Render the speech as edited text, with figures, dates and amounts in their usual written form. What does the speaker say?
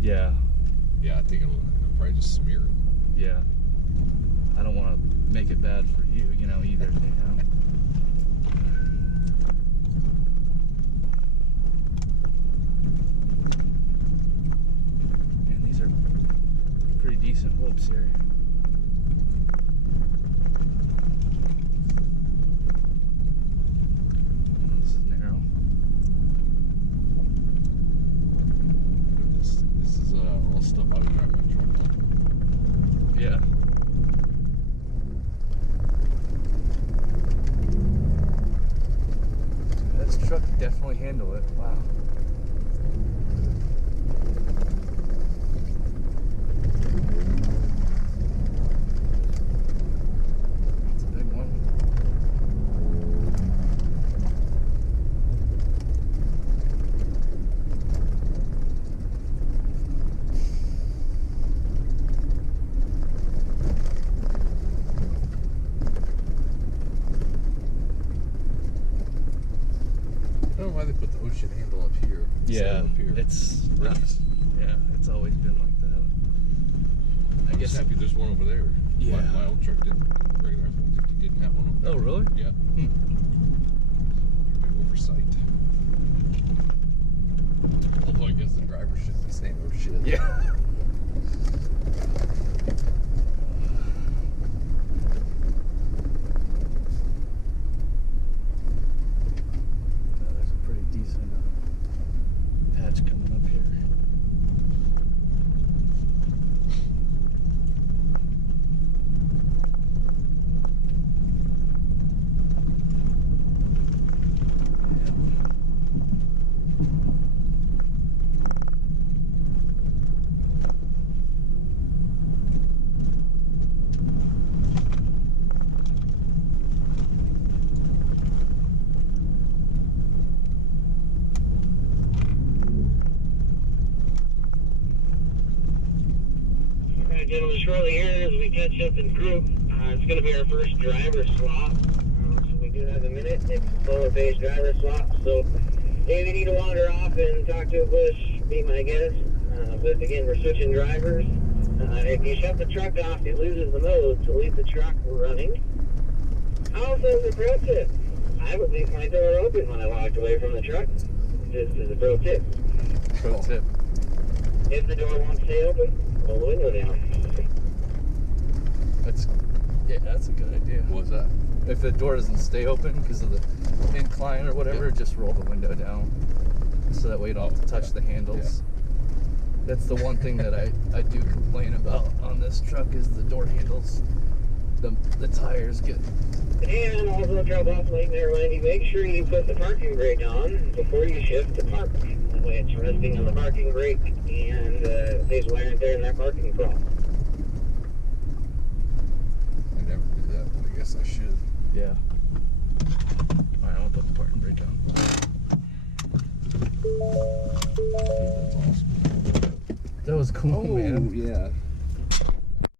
Yeah. Yeah, I think it'll probably just smear it. Yeah. I don't want to make it bad for you, you know, either. You know. And these are pretty decent whoops here. This is narrow. This is all stuff I would drive my truck on. Yeah. This truck could definitely handle it. Wow. That's a big one. I don't know why they put the ocean handle up here. Yeah, up here. it's Ruts. yeah, it's always been like that. I I'm guess. just happy there's one over there. Yeah. My old truck didn't. Regular F-150 didn't have one over there. Oh, really? Yeah. Hmm. Big oversight. Although I guess the driver should be saying, oh shit. Yeah. There's a pretty decent patch coming up here. Gentlemen, shortly here as we catch up in group, it's going to be our first driver swap. So we do have a minute. It's a slower paced driver swap. So if you need to wander off and talk to a bush, be my guest. But again, we're switching drivers. If you shut the truck off, it loses the mode, so leave the truck running. Also, as a pro tip, I would leave my door open when I walked away from the truck. Just as a pro tip. Pro tip. If the door won't stay open, roll the window down. That's a good idea. What was that? If the door doesn't stay open because of the incline or whatever, just roll the window down. So that way you don't have to touch the handles. Yeah. That's the one thing that I do complain about on this truck is the door handles. The tires get... And also drop off late there, Wendy, make sure you put the parking brake on before you shift to park. That way it's resting on the parking brake and stays wear and tear in that parking prop. I never did that, but I guess I should. Yeah. Alright, I'll put the parking brake on. Dude, that's awesome. That was cool, man. Yeah.